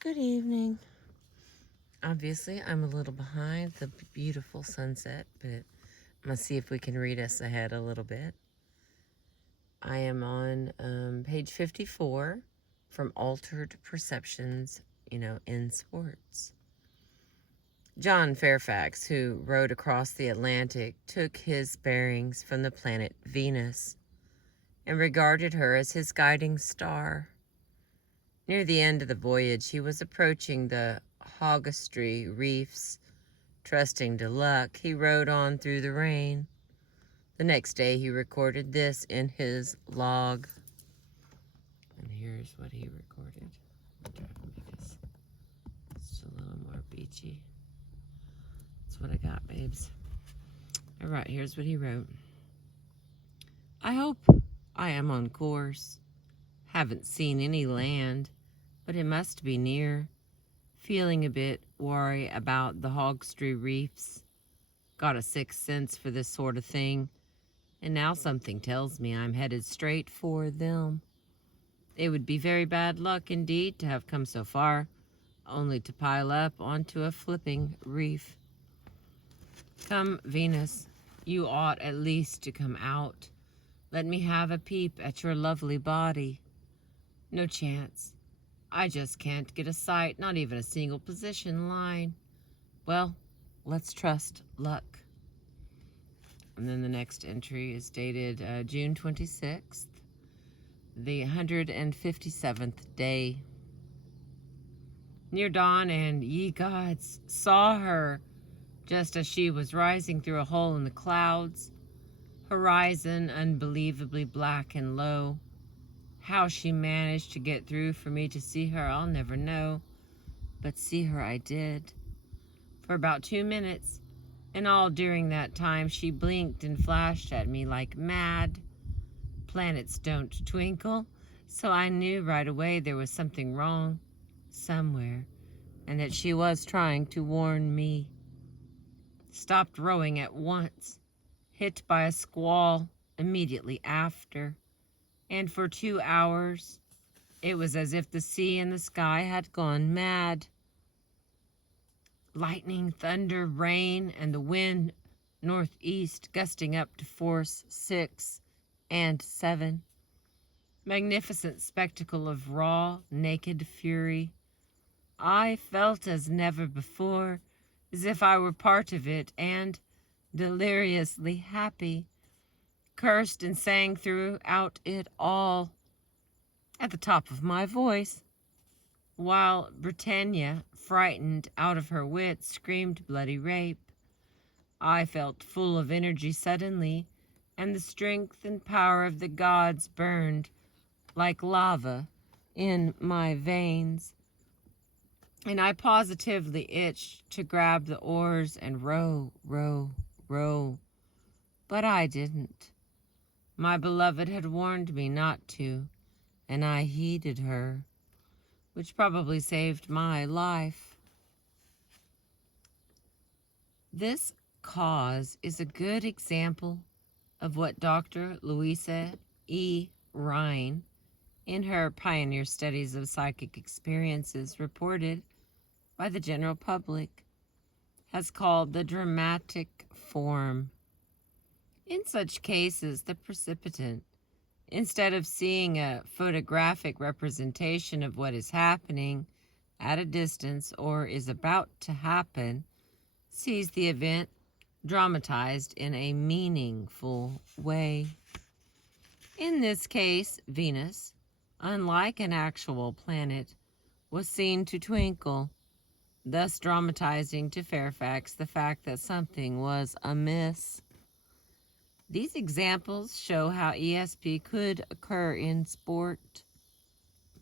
Good evening. Obviously, I'm a little behind the beautiful sunset, but I'm going to see if we can read us ahead a little bit. I am on page 54 from Altered Perceptions, in sports. John Fairfax, who rode across the Atlantic, took his bearings from the planet Venus and regarded her as his guiding star. Near the end of the voyage, he was approaching the Hawkestry reefs. Trusting to luck, he rode on through the rain. The next day, he recorded this in his log. And here's what he recorded. I'll try to make this just a little more beachy. That's what I got, babes. All right, here's what he wrote. I hope I am on course. Haven't seen any land, but it must be near. Feeling a bit worried about the Hawkestry reefs. Got a sixth sense for this sort of thing, and now something tells me I'm headed straight for them. It would be very bad luck indeed to have come so far, only to pile up onto a flipping reef. Come, Venus, you ought at least to come out. Let me have a peep at your lovely body. No chance. I just can't get a sight, not even a single position line. Well, let's trust luck. And then the next entry is dated June 26th, the 157th day. Near dawn, and ye gods, saw her just as she was rising through a hole in the clouds. Horizon unbelievably black and low. How she managed to get through for me to see her, I'll never know. But see her I did. For about 2 minutes, and all during that time she blinked and flashed at me like mad. Planets don't twinkle, so I knew right away there was something wrong somewhere, and that she was trying to warn me. Stopped rowing at once, hit by a squall immediately after, and for 2 hours it was as if the sea and the sky had gone mad. Lightning, thunder, rain, and the wind northeast gusting up to force 6 and 7. Magnificent spectacle of raw, naked fury. I felt as never before, as if I were part of it, and deliriously happy. Cursed and sang throughout it all at the top of my voice, while Britannia, frightened out of her wits, screamed bloody rape. I felt full of energy suddenly, and the strength and power of the gods burned like lava in my veins, and I positively itched to grab the oars and row, row, row. But I didn't. My beloved had warned me not to, and I heeded her, which probably saved my life. This cause is a good example of what Dr. Louisa E. Rhine, in her pioneer studies of psychic experiences reported by the general public, has called the dramatic form. In such cases, the precipitant, instead of seeing a photographic representation of what is happening at a distance or is about to happen, sees the event dramatized in a meaningful way. In this case, Venus, unlike an actual planet, was seen to twinkle, thus dramatizing to Fairfax the fact that something was amiss. These examples show how ESP could occur in sport,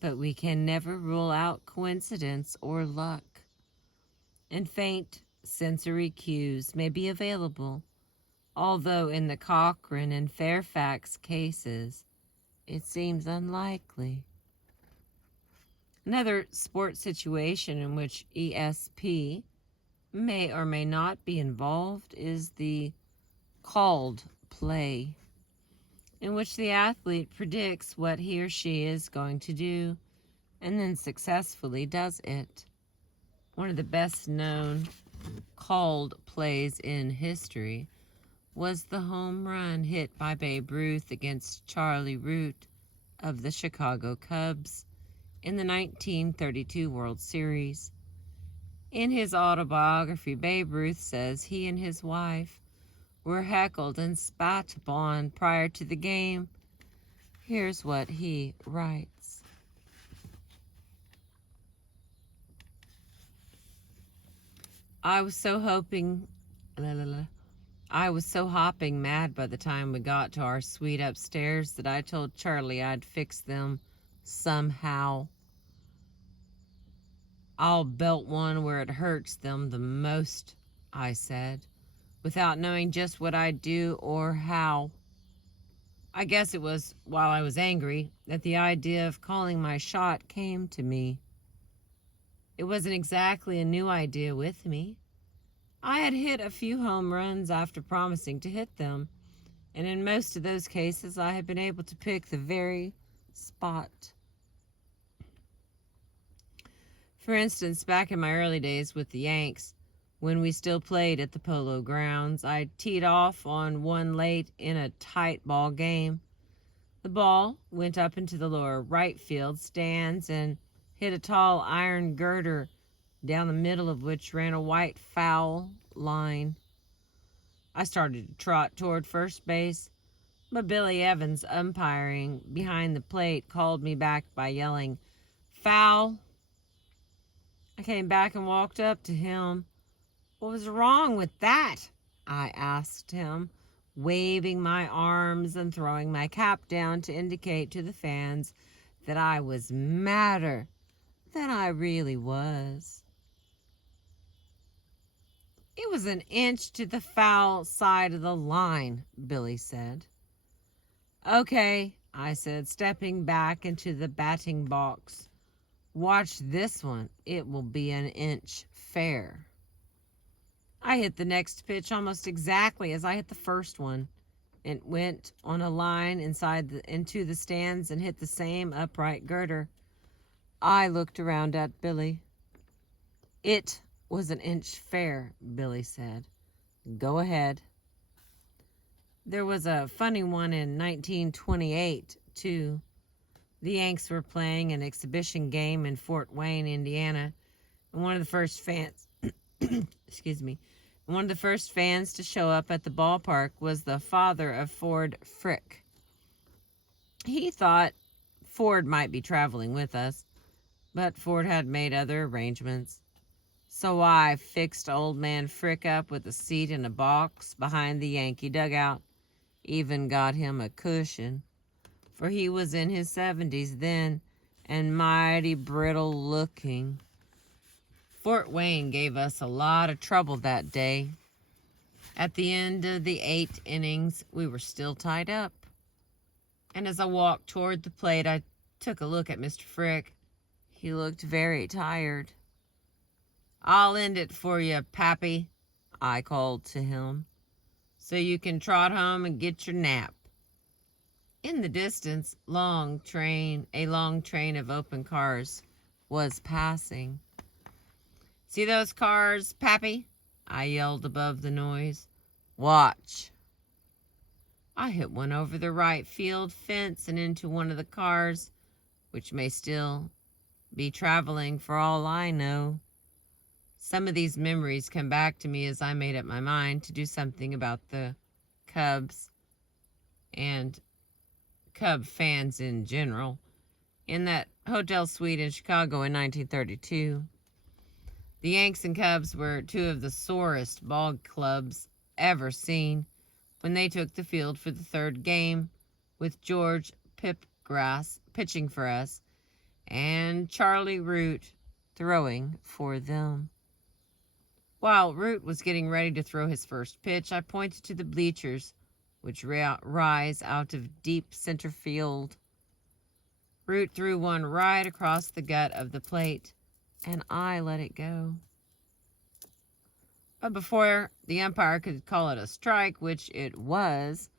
but we can never rule out coincidence or luck. And faint sensory cues may be available, although in the Cochrane and Fairfax cases, it seems unlikely. Another sport situation in which ESP may or may not be involved is the called play, in which the athlete predicts what he or she is going to do and then successfully does it. One of the best known called plays in history was the home run hit by Babe Ruth against Charlie Root of the Chicago Cubs in the 1932 World Series. In his autobiography, Babe Ruth says he and his wife were heckled and spat upon prior to the game. Here's what he writes. I was so hopping mad by the time we got to our suite upstairs that I told Charlie I'd fix them somehow. I'll belt one where it hurts them the most, I said, without knowing just what I'd do or how. I guess it was while I was angry that the idea of calling my shot came to me. It wasn't exactly a new idea with me. I had hit a few home runs after promising to hit them, and in most of those cases I had been able to pick the very spot. For instance, back in my early days with the Yanks, when we still played at the Polo Grounds, I teed off on one late in a tight ball game. The ball went up into the lower right field stands and hit a tall iron girder down the middle of which ran a white foul line. I started to trot toward first base, but Billy Evans, umpiring behind the plate, called me back by yelling, "Foul!" I came back and walked up to him. "What was wrong with that?" I asked him, waving my arms and throwing my cap down to indicate to the fans that I was madder than I really was. "It was an inch to the foul side of the line," Billy said. "Okay," I said, stepping back into the batting box. "Watch this one. It will be an inch fair." I hit the next pitch almost exactly as I hit the first one. It went on a line into the stands and hit the same upright girder. I looked around at Billy. "It was an inch fair," Billy said. "Go ahead." There was a funny one in 1928, too. The Yanks were playing an exhibition game in Fort Wayne, Indiana, and one of the first fans one of the first fans to show up at the ballpark was the father of Ford Frick. He thought Ford might be traveling with us, but Ford had made other arrangements. So I fixed old man Frick up with a seat in a box behind the Yankee dugout. Even got him a cushion, for he was in his 70s then and mighty brittle looking. Fort Wayne gave us a lot of trouble that day. At the end of the 8 innings, we were still tied up. And as I walked toward the plate, I took a look at Mr. Frick. He looked very tired. "I'll end it for you, Pappy," I called to him, "so you can trot home and get your nap." In the distance, a long train of open cars was passing. "See those cars, Pappy?" I yelled above the noise. "Watch." I hit one over the right field fence and into one of the cars, which may still be traveling for all I know. Some of these memories come back to me as I made up my mind to do something about the Cubs and Cub fans in general in that hotel suite in Chicago in 1932. The Yanks and Cubs were two of the sorest ball clubs ever seen when they took the field for the third game, with George Pipgrass pitching for us and Charlie Root throwing for them. While Root was getting ready to throw his first pitch, I pointed to the bleachers, which rise out of deep center field. Root threw one right across the gut of the plate, and I let it go. But before the umpire could call it a strike, which it was,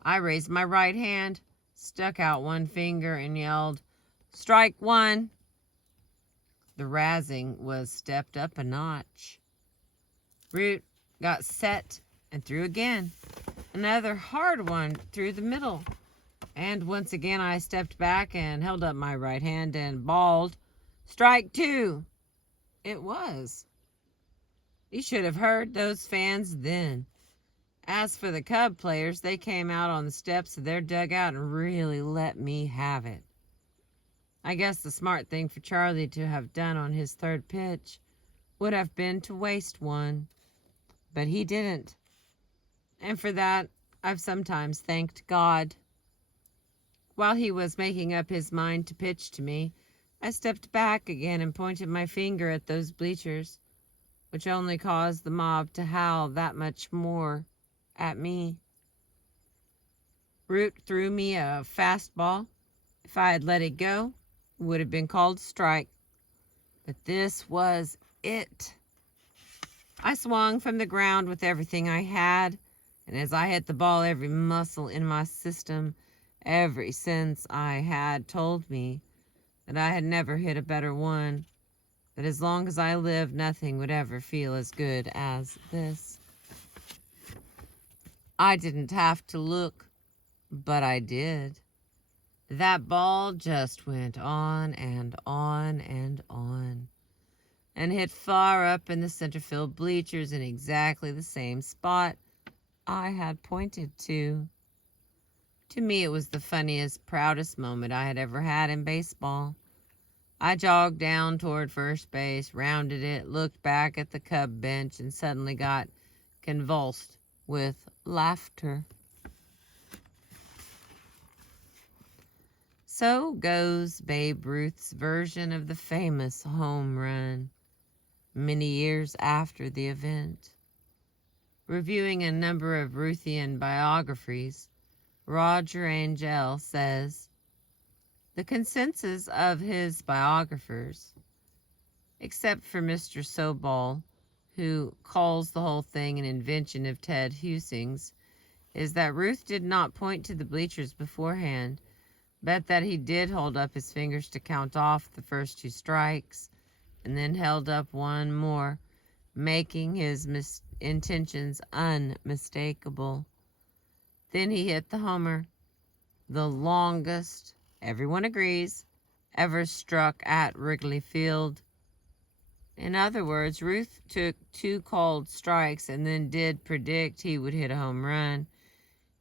I raised my right hand, stuck out one finger, and yelled, "Strike one!" The razzing was stepped up a notch. Root got set and threw again. Another hard one through the middle. And once again I stepped back and held up my right hand and bawled, "Strike two!" It was. You should have heard those fans then. As for the Cub players, they came out on the steps of their dugout and really let me have it. I guess the smart thing for Charlie to have done on his third pitch would have been to waste one. But he didn't. And for that, I've sometimes thanked God. While he was making up his mind to pitch to me, I stepped back again and pointed my finger at those bleachers, which only caused the mob to howl that much more at me. Root threw me a fastball. If I had let it go, it would have been called a strike. But this was it. I swung from the ground with everything I had, and as I hit the ball, every muscle in my system, every sense I had told me that I had never hit a better one, that as long as I lived, nothing would ever feel as good as this. I didn't have to look, but I did. That ball just went on and on and on, and hit far up in the center field bleachers in exactly the same spot I had pointed to. To me, it was the funniest, proudest moment I had ever had in baseball. I jogged down toward first base, rounded it, looked back at the Cub bench, and suddenly got convulsed with laughter. So goes Babe Ruth's version of the famous home run, many years after the event. Reviewing a number of Ruthian biographies, Roger Angell says, the consensus of his biographers, except for Mr. Sobol, who calls the whole thing an invention of Ted Husing's, is that Ruth did not point to the bleachers beforehand, but that he did hold up his fingers to count off the first two strikes, and then held up one more, making his intentions unmistakable. Then he hit the homer, the longest, everyone agrees, ever struck at Wrigley Field. In other words, Ruth took two called strikes and then did predict he would hit a home run,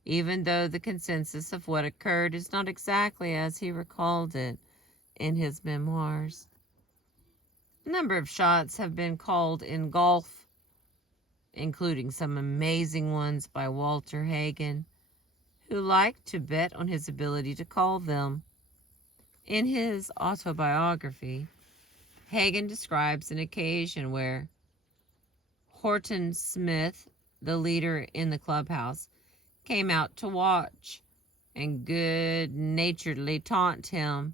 even though the consensus of what occurred is not exactly as he recalled it in his memoirs. A number of shots have been called in golf, including some amazing ones by Walter Hagen, who liked to bet on his ability to call them. In his autobiography, Hagen describes an occasion where Horton Smith, the leader in the clubhouse, came out to watch and good-naturedly taunt him.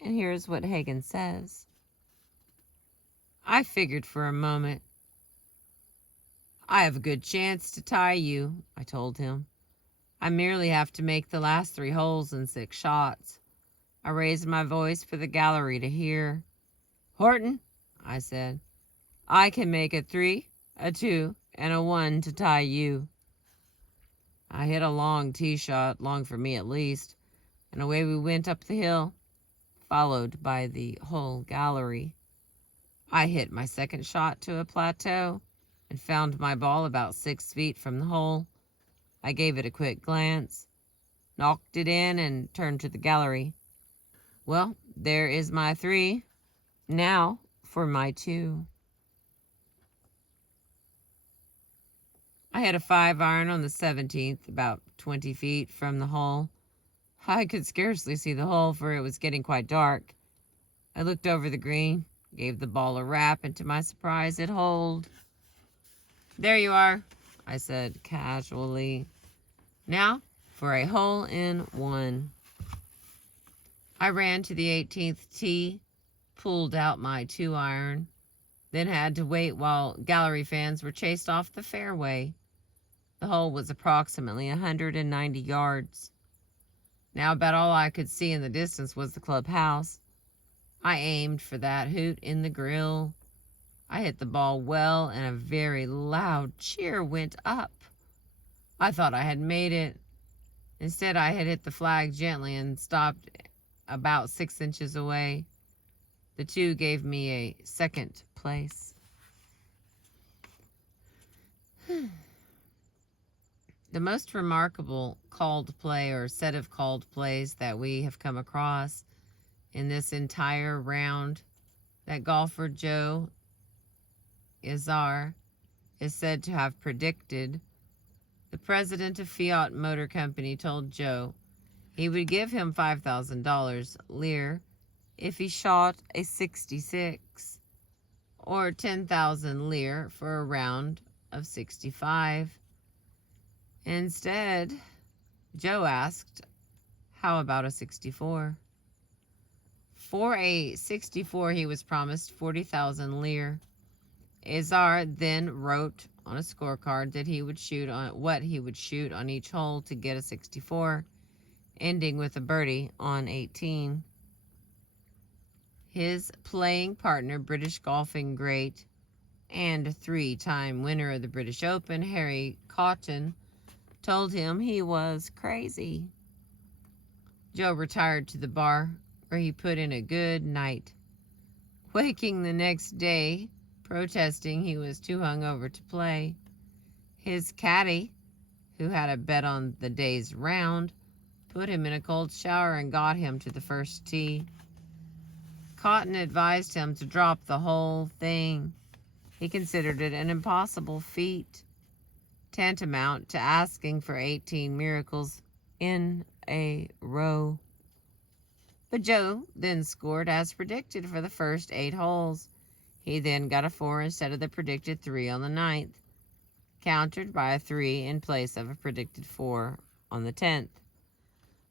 And here's what Hagen says. I figured for a moment. I have a good chance to tie you, I told him. I merely have to make the last 3 holes in 6 shots. I raised my voice for the gallery to hear. Horton, I said, I can make a 3, a 2, and a 1 to tie you. I hit a long tee shot, long for me at least, and away we went up the hill, followed by the whole gallery. I hit my second shot to a plateau and found my ball about 6 feet from the hole. I gave it a quick glance, knocked it in, and turned to the gallery. Well, there is my 3. Now for my 2. I hit a 5-iron on the 17th, about 20 feet from the hole. I could scarcely see the hole, for it was getting quite dark. I looked over the green, gave the ball a rap, and to my surprise, it holed. There you are, I said casually. Now for a hole-in-one. I ran to the 18th tee, pulled out my 2-iron, then had to wait while gallery fans were chased off the fairway. The hole was approximately 190 yards. Now about all I could see in the distance was the clubhouse. I aimed for that hoot in the grill. I hit the ball well, and a very loud cheer went up. I thought I had made it. Instead, I had hit the flag gently and stopped about 6 inches away. The two gave me a second place. The most remarkable called play or set of called plays that we have come across in this entire round that golfer Joe Izar is said to have predicted. The president of Fiat Motor Company told Joe he would give him $5,000 lire if he shot a 66, or 10,000 lire for a round of 65. Instead, Joe asked, how about a 64? For a 64, he was promised 40,000 lire. Azar then wrote on a scorecard that he would shoot on what he would shoot on each hole to get a 64, ending with a birdie on 18. His playing partner, British golfing great and 3-time winner of the British Open, Harry Cotton, told him he was crazy. Joe retired to the bar, where he put in a good night, waking the next day protesting he was too hungover to play. His caddy, who had a bet on the day's round, put him in a cold shower and got him to the first tee. Cotton advised him to drop the whole thing. He considered it an impossible feat, tantamount to asking for 18 miracles in a row. But Joe then scored as predicted for the first 8 holes. He then got a 4 instead of the predicted 3 on the 9th, countered by a 3 in place of a predicted 4 on the 10th.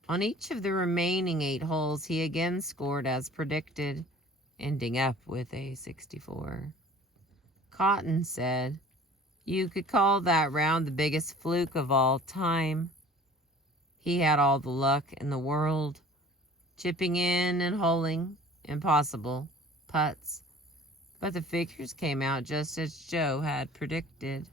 On each of the remaining 8 holes, he again scored as predicted, ending up with a 64. Cotton said, "You could call that round the biggest fluke of all time. He had all the luck in the world, chipping in and holing impossible putts, but the figures came out just as Joe had predicted."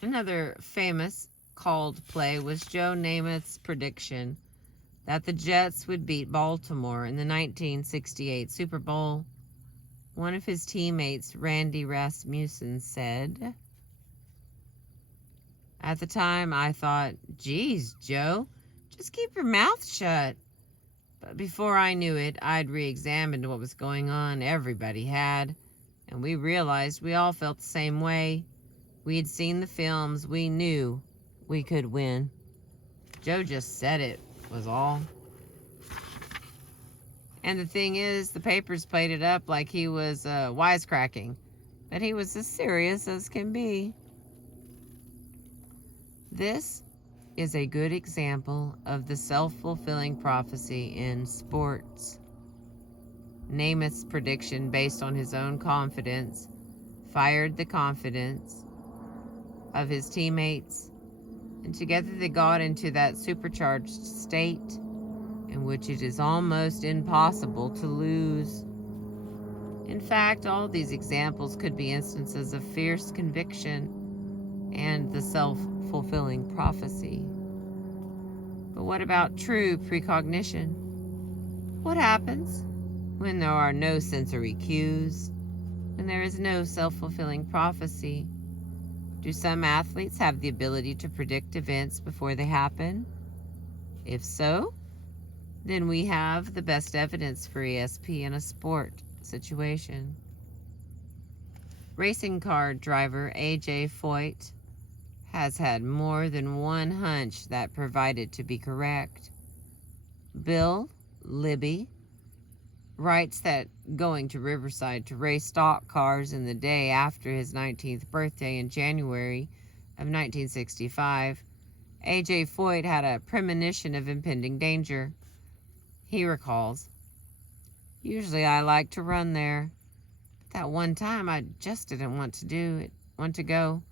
Another famous called play was Joe Namath's prediction that the Jets would beat Baltimore in the 1968 Super Bowl. One of his teammates, Randy Rasmussen, said, "At the time, I thought, geez, Joe, just keep your mouth shut." But before I knew it, I'd re-examined what was going on. Everybody had. And we realized we all felt the same way. We had seen the films. We knew we could win. Joe just said it, was all. And the thing is, the papers played it up like he was wisecracking, but he was as serious as can be. This is a good example of the self-fulfilling prophecy in sports. Namath's prediction, based on his own confidence, fired the confidence of his teammates, and together they got into that supercharged state in which it is almost impossible to lose. In fact, all these examples could be instances of fierce conviction and the self-fulfilling prophecy. But what about true precognition? What happens when there are no sensory cues, when there is no self-fulfilling prophecy? Do some athletes have the ability to predict events before they happen? If so, then we have the best evidence for ESP in a sport situation. Racing car driver A.J. Foyt has had more than one hunch that proved to be correct. Bill Libby writes that going to Riverside to race stock cars in the day after his 19th birthday in January of 1965, A.J. Foyt had a premonition of impending danger. He recalls, "Usually I like to run there, but that one time I just didn't want to go.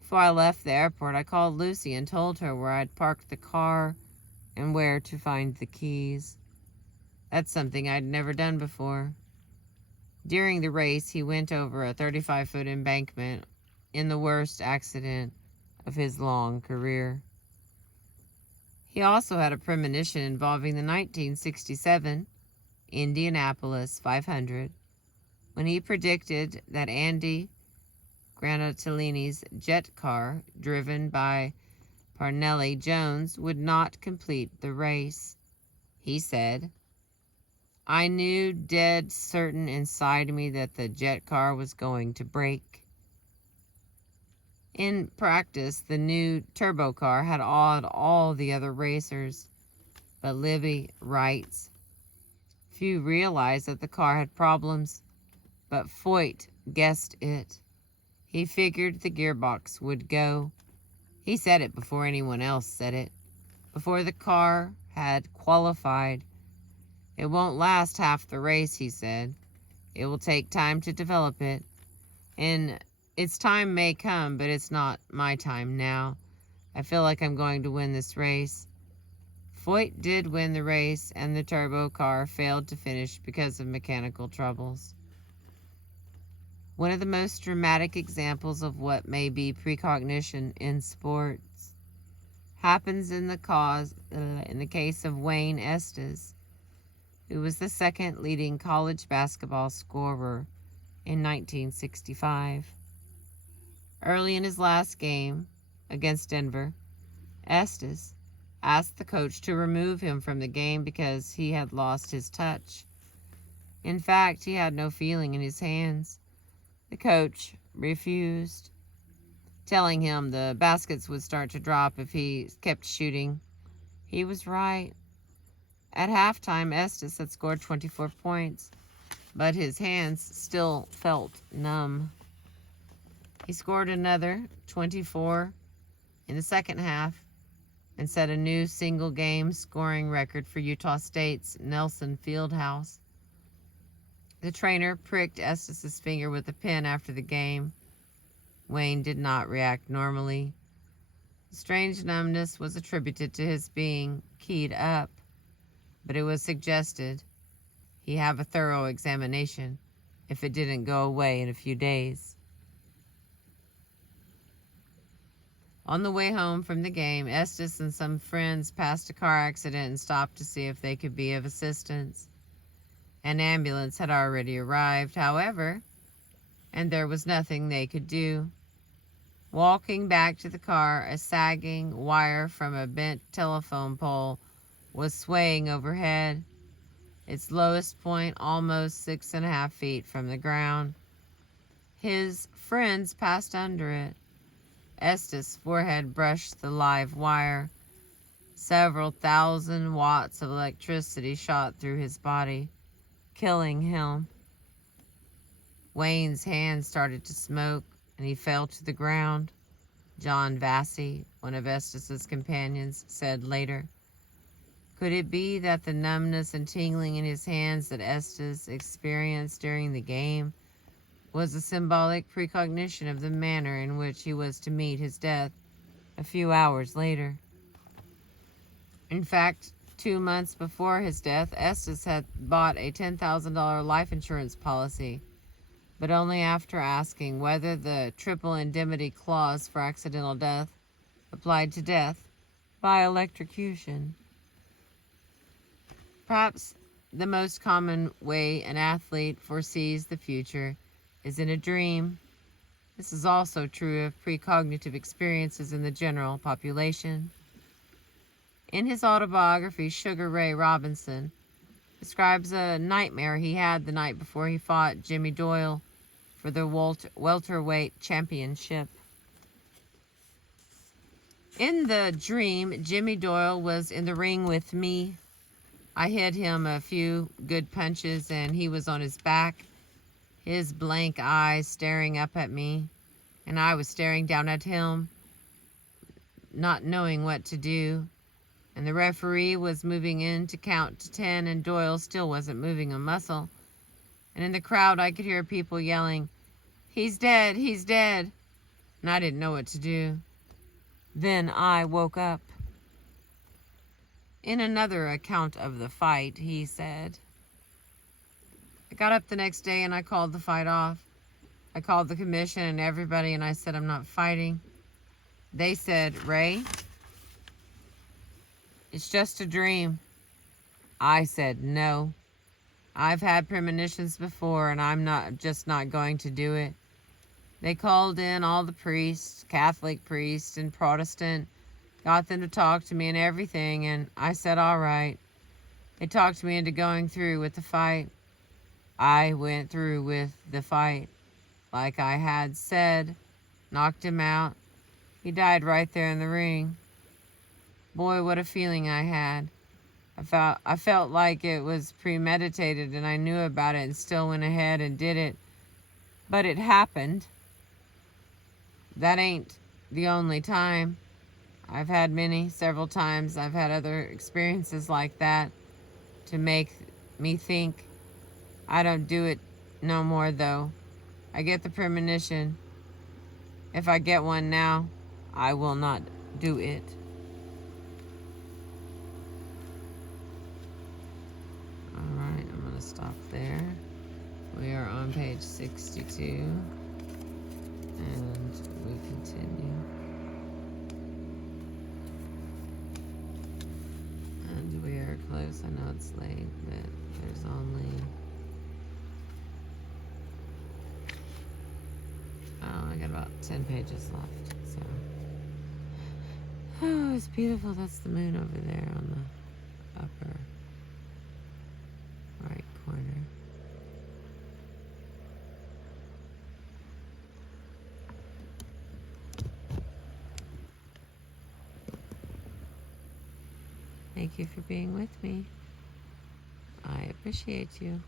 Before I left the airport, I called Lucy and told her where I'd parked the car and where to find the keys. That's something I'd never done before. During the race, he went over a 35-foot embankment in the worst accident of his long career. He also had a premonition involving the 1967 Indianapolis 500 when he predicted that Andy Granatellini's jet car, driven by Parnelli Jones, would not complete the race. He said, "I knew dead certain inside me that the jet car was going to break." In practice, the new turbo car had awed all the other racers, but Libby writes, "Few realized that the car had problems, but Foyt guessed it. He figured the gearbox would go. He said it before anyone else said it, before the car had qualified. It won't last half the race," he said. "It will take time to develop it. And its time may come, but it's not my time now. I feel like I'm going to win this race." Foyt did win the race, and the turbo car failed to finish because of mechanical troubles. One of the most dramatic examples of what may be precognition in sports happens in the case of Wayne Estes, who was the second leading college basketball scorer in 1965. Early in his last game against Denver, Estes asked the coach to remove him from the game because he had lost his touch. In fact, he had no feeling in his hands. The coach refused, telling him the baskets would start to drop if he kept shooting. He was right. At halftime, Estes had scored 24 points, but his hands still felt numb. He scored another 24 in the second half and set a new single-game scoring record for Utah State's Nelson Fieldhouse. The trainer pricked Estes' finger with a pin after the game. Wayne did not react normally. The strange numbness was attributed to his being keyed up, but it was suggested he have a thorough examination if it didn't go away in a few days. On the way home from the game, Estes and some friends passed a car accident and stopped to see if they could be of assistance. An ambulance had already arrived, however, and there was nothing they could do. Walking back to the car, a sagging wire from a bent telephone pole was swaying overhead, its lowest point almost 6.5 feet from the ground. His friends passed under it. Estes' forehead brushed the live wire. Several thousand watts of electricity shot through his body, killing him. Wayne's hands started to smoke, and he fell to the ground. John Vassy, one of Estes' companions, said later. Could it be that the numbness and tingling in his hands that Estes experienced during the game was a symbolic precognition of the manner in which he was to meet his death a few hours later? In fact, 2 months before his death, Estes had bought a $10,000 life insurance policy, but only after asking whether the triple indemnity clause for accidental death applied to death by electrocution. Perhaps the most common way an athlete foresees the future is in a dream. This is also true of precognitive experiences in the general population. In his autobiography, Sugar Ray Robinson describes a nightmare he had the night before he fought Jimmy Doyle for the welterweight championship. In the dream, Jimmy Doyle was in the ring with me. I hit him a few good punches and he was on his back, his blank eyes staring up at me, and I was staring down at him, not knowing what to do. And the referee was moving in to count to 10, and Doyle still wasn't moving a muscle. And in the crowd, I could hear people yelling, "He's dead, he's dead." And I didn't know what to do. Then I woke up. In another account of the fight, he said, I got up the next day and I called the fight off. I called the commission and everybody and I said, I'm not fighting. They said, Ray, it's just a dream. I said, no. I've had premonitions before and I'm not going to do it. They called in all the priests, Catholic priests and Protestant, got them to talk to me and everything, and I said, all right. They talked me into going through with the fight. I went through with the fight. Like I had said, knocked him out. He died right there in the ring. Boy, what a feeling I had. I felt like it was premeditated and I knew about it and still went ahead and did it. But it happened. That ain't the only time. I've had several times. I've had other experiences like that to make me think. I don't do it no more though. I get the premonition. If I get one now, I will not do it. Alright, I'm going to stop there. We are on page 62. And we continue. And we are close. I know it's late, but there's only... Oh, I got about 10 pages left, so... Oh, it's beautiful. That's the moon over there on the upper right corner. Thank you for being with me. I appreciate you.